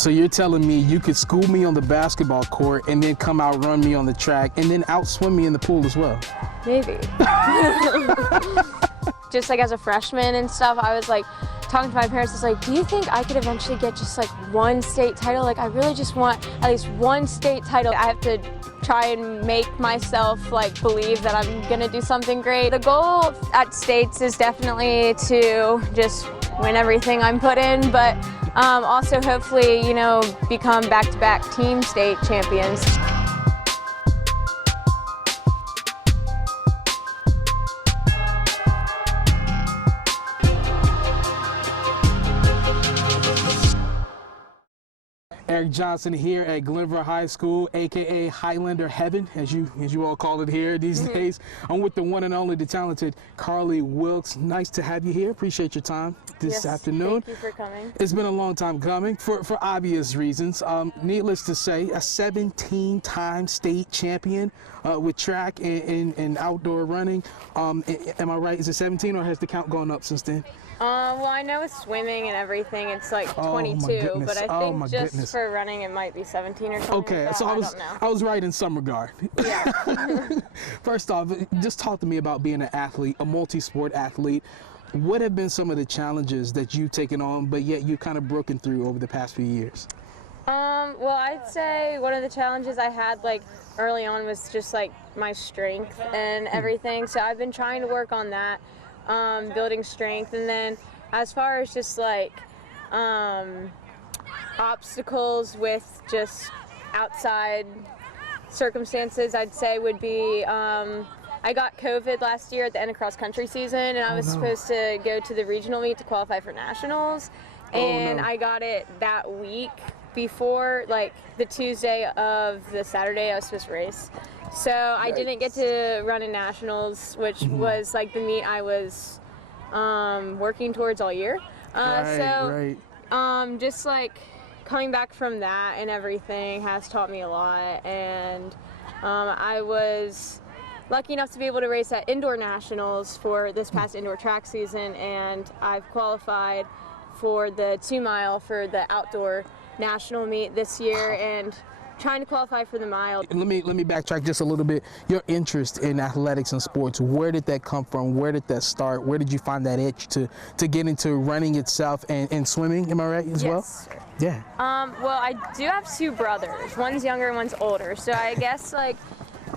So you're telling me you could school me on the basketball court and then come out run me on the track and then outswim me in the pool as well? Maybe. Just like as a freshman and stuff, I was like talking to my parents, it's like, do you think I could eventually get just like one state title? Like I really just want at least one state title. I have to try and make myself like believe that I'm gonna do something great. The goal at states is definitely to just win everything I'm put in, but also hopefully, you know, become back-to-back team state champions. Eric Johnson here at Glenver High School, aka Highlander Heaven, as you all call it here these days. I'm with the one and only, the talented Carly Wilkes. Nice to have you here. Appreciate your time this afternoon. Thank you for coming. It's been a long time coming for obvious reasons. Needless to say, a 17-time state champion with track and outdoor running. Am I right? Is it 17 or has the count gone up since then? Well, I know with swimming and everything, it's like 22, but I think just for running, it might be 17 or something. Okay, like that. so I was right in some regard. Yeah. First off, just talk to me about being an athlete, a multi-sport athlete. What have been some of the challenges that you've taken on, but yet you've kind of broken through over the past few years? Well, I'd say one of the challenges I had like early on was just like my strength and everything. So I've been trying to work on that. Building strength, and then as far as just like obstacles with just outside circumstances, I'd say would be I got COVID last year at the end of cross country season, and I was supposed to go to the regional meet to qualify for nationals, and I got it that week before, like the Tuesday of the Saturday I was supposed to race. So I didn't get to run in nationals, which was like the meet I was working towards all year. Just like coming back from that and everything has taught me a lot. And I was lucky enough to be able to race at indoor nationals for this past indoor track season, and I've qualified for the 2-mile for the outdoor national meet this year, and trying to qualify for the mile. Let me backtrack just a little bit. Your interest in athletics and sports, where did that come from? Where did that start? Where did you find that itch to get into running itself and swimming? Am I right as well? Yes. Yeah. Well, I do have 2 brothers. One's younger and one's older. So I guess like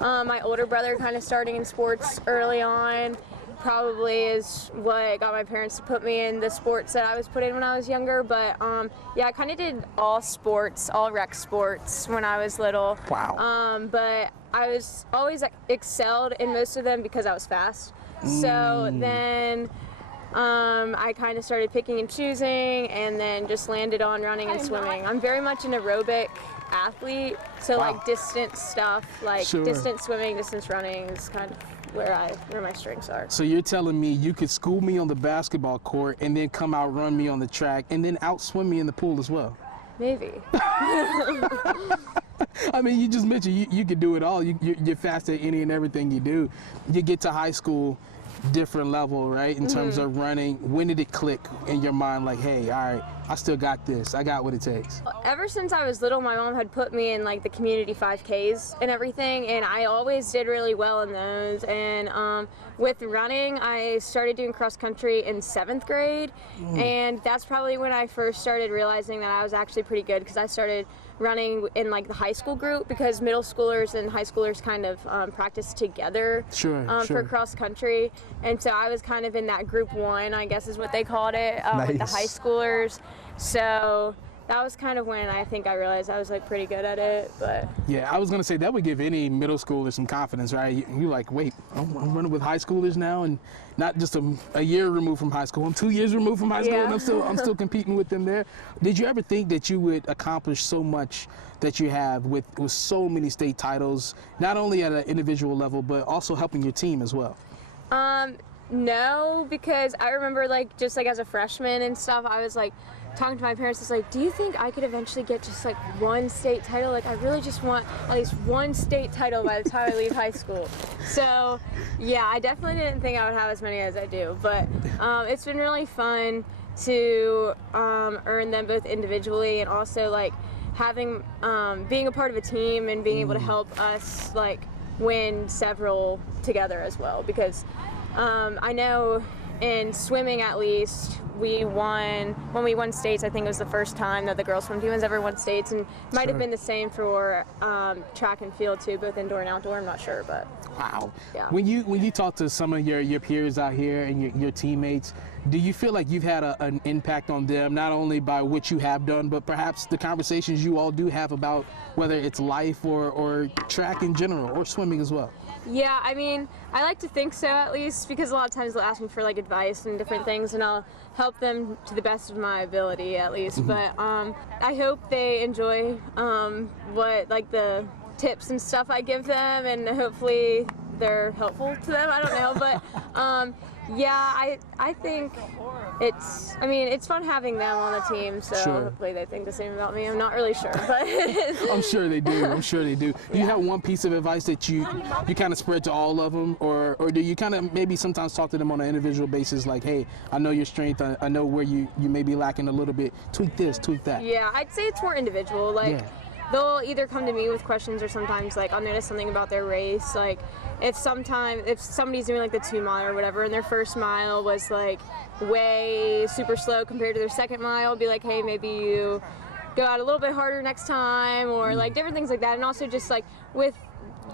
my older brother kind of starting in sports early on probably is what got my parents to put me in the sports that I was put in when I was younger. But yeah, I kind of did all sports, all rec sports when I was little. Wow. But I was always excelled in most of them because I was fast. So then I kind of started picking and choosing, and then just landed on running and swimming. I'm very much an aerobic athlete, so like distance stuff, like distance swimming, distance running is kind of where my strengths are. So you're telling me you could school me on the basketball court and then come out run me on the track and then outswim me in the pool as well? Maybe. I mean, you just mentioned you could do it all. You're fast at any and everything you do. You get to high school, different level, right, in terms of running. When did it click in your mind, like, hey, all right, I still got this, I got what it takes? Ever since I was little, my mom had put me in like the community 5Ks and everything, and I always did really well in those. And with running, I started doing cross country in 7th grade, and that's probably when I first started realizing that I was actually pretty good, because I started running in like the high school group, because middle schoolers and high schoolers kind of practice together for cross country, and so I was kind of in that group 1, I guess is what they called it, with the high schoolers. So that was kind of when I think I realized I was like pretty good at it. But yeah, I was gonna say that would give any middle schooler some confidence, right? You're like, wait, I'm running with high schoolers now, and not just a year removed from high school. I'm 2 years removed from high school, and I'm still competing with them there. Did you ever think that you would accomplish so much that you have with so many state titles, not only at an individual level, but also helping your team as well? No, because I remember like just like as a freshman and stuff, I was like talking to my parents, it's like, do you think I could eventually get just like one state title? Like I really just want at least one state title by the time I leave high school. So yeah, I definitely didn't think I would have as many as I do, but it's been really fun to earn them both individually and also like having being a part of a team and being able to help us like win several together as well, because I know in swimming at least when we won states. I think it was the first time that the girls swim team has ever won states, and might have been the same for track and field too, both indoor and outdoor. I'm not sure, but wow. Yeah. When you talk to some of your peers out here and your teammates, do you feel like you've had an impact on them, not only by what you have done, but perhaps the conversations you all do have about whether it's life or track in general or swimming as well? Yeah, I mean, I like to think so, at least, because a lot of times they'll ask me for like advice and different things, and I'll help them to the best of my ability, at least. But I hope they enjoy what like the tips and stuff I give them, and hopefully they're helpful to them. I don't know, but yeah, I think it's fun having them on the team, so hopefully they think the same about me. I'm not really sure, but I'm sure they do. I'm sure they do. Do you have one piece of advice that you kind of spread to all of them, or do you kind of maybe sometimes talk to them on an individual basis, like, hey, I know your strength, I know where you may be lacking a little bit, tweak this, tweak that? Yeah, I'd say it's more individual. Like, they'll either come to me with questions, or sometimes like I'll notice something about their race. Like if somebody's doing like the 2 mile or whatever, and their first mile was like way super slow compared to their second mile, be like, hey, maybe you go out a little bit harder next time, or like different things like that. And also just like with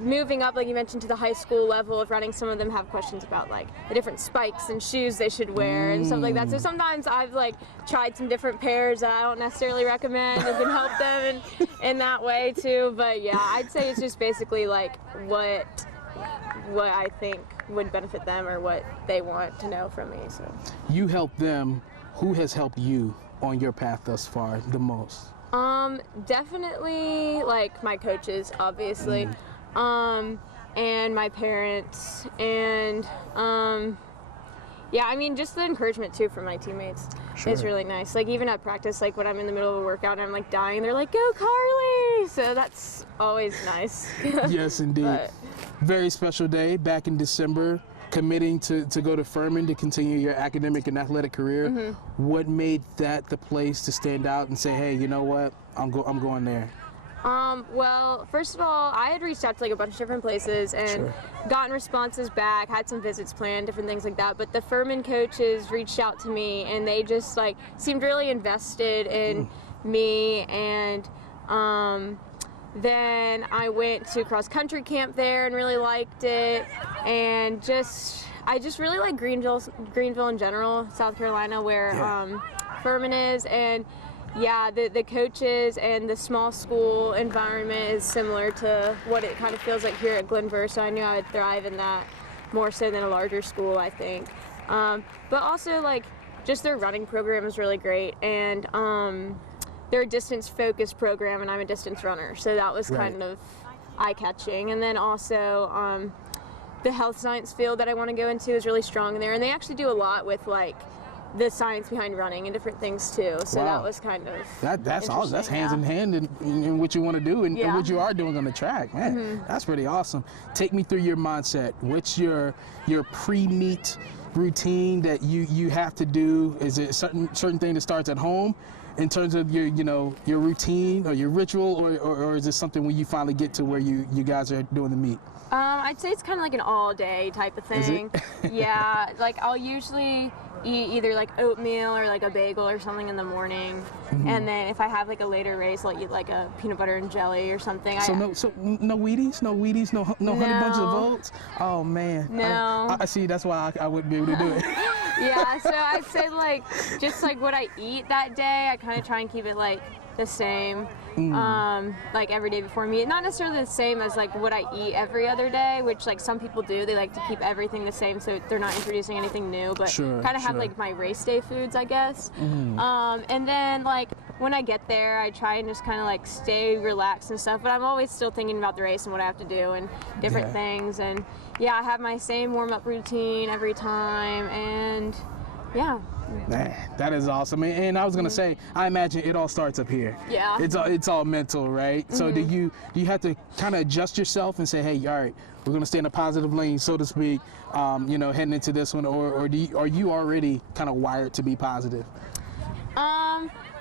moving up, like you mentioned, to the high school level of running, some of them have questions about like the different spikes and shoes they should wear and stuff like that. So sometimes I've like tried some different pairs that I don't necessarily recommend and can help them in that way too. But yeah, I'd say it's just basically like what I think would benefit them or what they want to know from me. So you help them. Who has helped you on your path thus far the most? Definitely like my coaches, obviously. And my parents, and yeah, I mean, just the encouragement too from my teammates is really nice. Like even at practice, like when I'm in the middle of a workout and I'm like dying, they're like, "Go Carly!" So that's always nice. Yes, indeed. Very special day back in December, committing to go to Furman to continue your academic and athletic career. What made that the place to stand out and say, hey, you know what, I'm going there? Well, first of all, I had reached out to like a bunch of different places and gotten responses back, had some visits planned, different things like that. But the Furman coaches reached out to me, and they just like seemed really invested in me. And then I went to cross country camp there and really liked it. And I just really like Greenville in general, South Carolina, where Furman is. And yeah, the coaches and the small school environment is similar to what it kind of feels like here at Glenver, so I knew I would thrive in that more so than a larger school, I think. But also, like, just their running program is really great, and they're a distance-focused program, and I'm a distance runner, so that was kind of eye-catching. And then also, the health science field that I want to go into is really strong there, and they actually do a lot with, like, the science behind running and different things too. So that was kind of that's awesome. That's hands in hand in what you want to do and what you are doing on the track, man. That's pretty awesome. Take me through your mindset. What's your pre-meet routine that you have to do? Is it a certain thing that starts at home in terms of your routine or your ritual, or is it something when you finally get to where you guys are doing the meet? I'd say it's kind of like an all-day type of thing. Yeah, like I'll usually eat either like oatmeal or like a bagel or something in the morning, and then if I have like a later race, I'll eat like a peanut butter and jelly or something. So no Wheaties, no Honey Bunches of Oats. Oh man. No. I see. That's why I wouldn't be able to do it. Yeah. So I'd say like just like what I eat that day, I kind of try and keep it like the same, like every day before meet. Not necessarily the same as like what I eat every other day, which like some people do. They like to keep everything the same so they're not introducing anything new, but kind of have like my race day foods, I guess. And then like when I get there, I try and just kind of like stay relaxed and stuff, but I'm always still thinking about the race and what I have to do and different things. And yeah, I have my same warm-up routine every time, and yeah, Man, that is awesome. And I was gonna say, I imagine it all starts up here. Yeah. It's all mental, right? So do you have to kind of adjust yourself and say, hey, all right, we're gonna stay in a positive lane, so to speak, you know, heading into this one, or are you already kind of wired to be positive?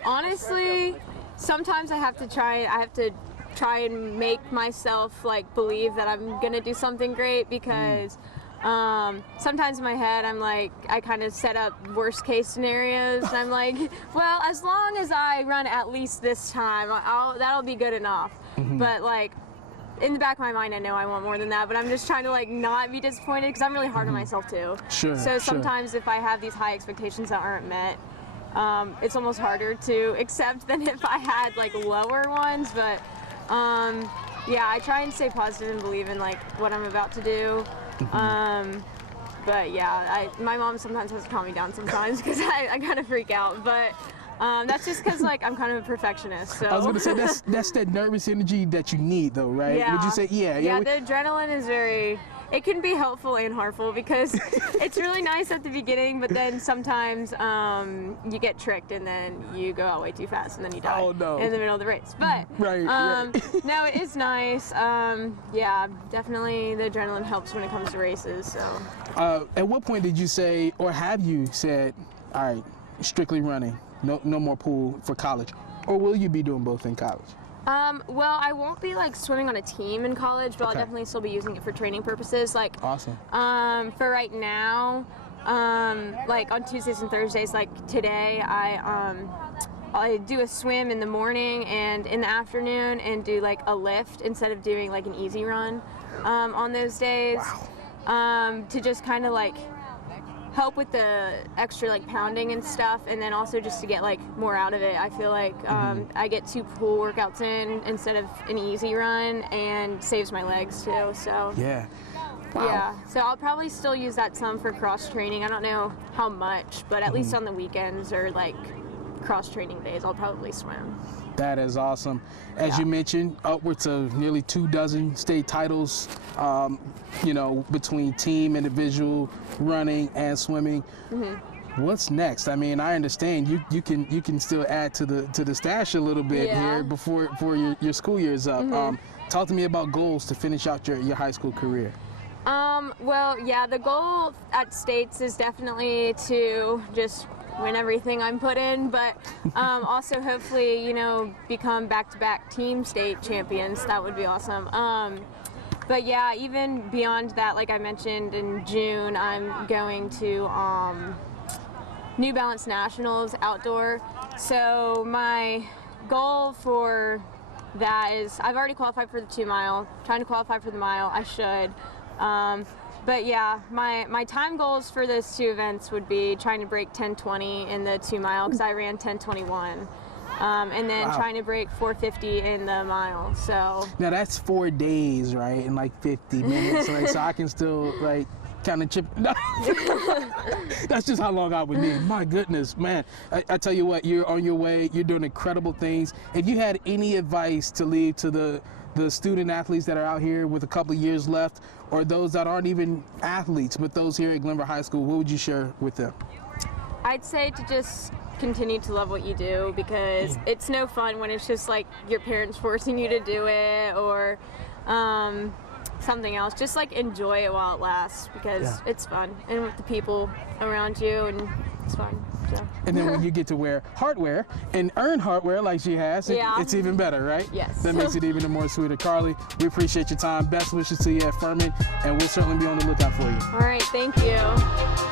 Honestly, sometimes I have to try and make myself like believe that I'm gonna do something great, because sometimes in my head I'm like, I kind of set up worst case scenarios, and I'm like, well, as long as I run at least this time, that'll be good enough. But like, in the back of my mind, I know I want more than that, but I'm just trying to like not be disappointed, because I'm really hard on myself too. Sure. So sometimes if I have these high expectations that aren't met, it's almost harder to accept than if I had like lower ones. But yeah, I try and stay positive and believe in like what I'm about to do. But yeah, my mom sometimes has to calm me down sometimes, because I kind of freak out. But that's just because like I'm kind of a perfectionist. So I was gonna say that's that nervous energy that you need, though, right? Yeah. Would you say, yeah? Yeah, the adrenaline is it can be helpful and harmful, because it's really nice at the beginning, but then sometimes you get tricked and then you go out way too fast and then you die in the middle of the race. But right. no, it is nice. Yeah, definitely the adrenaline helps when it comes to races. So. At what point did you say, or have you said, all right, strictly running, no more pool for college, or will you be doing both in college? Well, I won't be like swimming on a team in college, but I'll definitely still be using it for training purposes. Like, awesome. For right now, like on Tuesdays and Thursdays, like today, I do a swim in the morning and in the afternoon, and do like a lift instead of doing like an easy run, on those days. Wow. To just kind of like help with the extra like pounding and stuff, and then also just to get like more out of it. I feel like I get 2 pool workouts in instead of an easy run, and saves my legs too. So yeah. Wow. Yeah, so I'll probably still use that some for cross training. I don't know how much, but at least on the weekends or like cross training days, I'll probably swim. That is awesome. As you mentioned, upwards of nearly 24 state titles, you know, between team, individual, running, and swimming. What's next? I mean, I understand you can still add to the stash a little bit here before your school year is up. Talk to me about goals to finish out your high school career. Well, yeah, the goal at states is definitely to just win everything I'm put in, but also hopefully, you know, become back-to-back team state champions. That would be awesome. But yeah, even beyond that, like I mentioned, in June, I'm going to New Balance Nationals outdoor. So my goal for that is, I've already qualified for the 2 mile, trying to qualify for the mile. I should. But yeah, my time goals for those 2 events would be trying to break 10:20 in the 2 mile, because I ran 10:21, and then trying to break 4:50 in the mile. So now that's 4 days, right? In like 50 minutes, right? So I can still like kind of chip. No. That's just how long I would need. My goodness, man! I tell you what, you're on your way. You're doing incredible things. If you had any advice to leave to the student athletes that are out here with a couple of years left, or those that aren't even athletes, but those here at Glenbrook High School, what would you share with them? I'd say to just continue to love what you do, because it's no fun when it's just like your parents forcing you to do it, or something else. Just like enjoy it while it lasts, because it's fun, and with the people around you, and it's fun. So. And then when you get to wear hardware and earn hardware like she has, it's even better, right? Yes. That makes it even more sweeter. Carly, we appreciate your time. Best wishes to you at Furman, and we'll certainly be on the lookout for you. All right, thank you.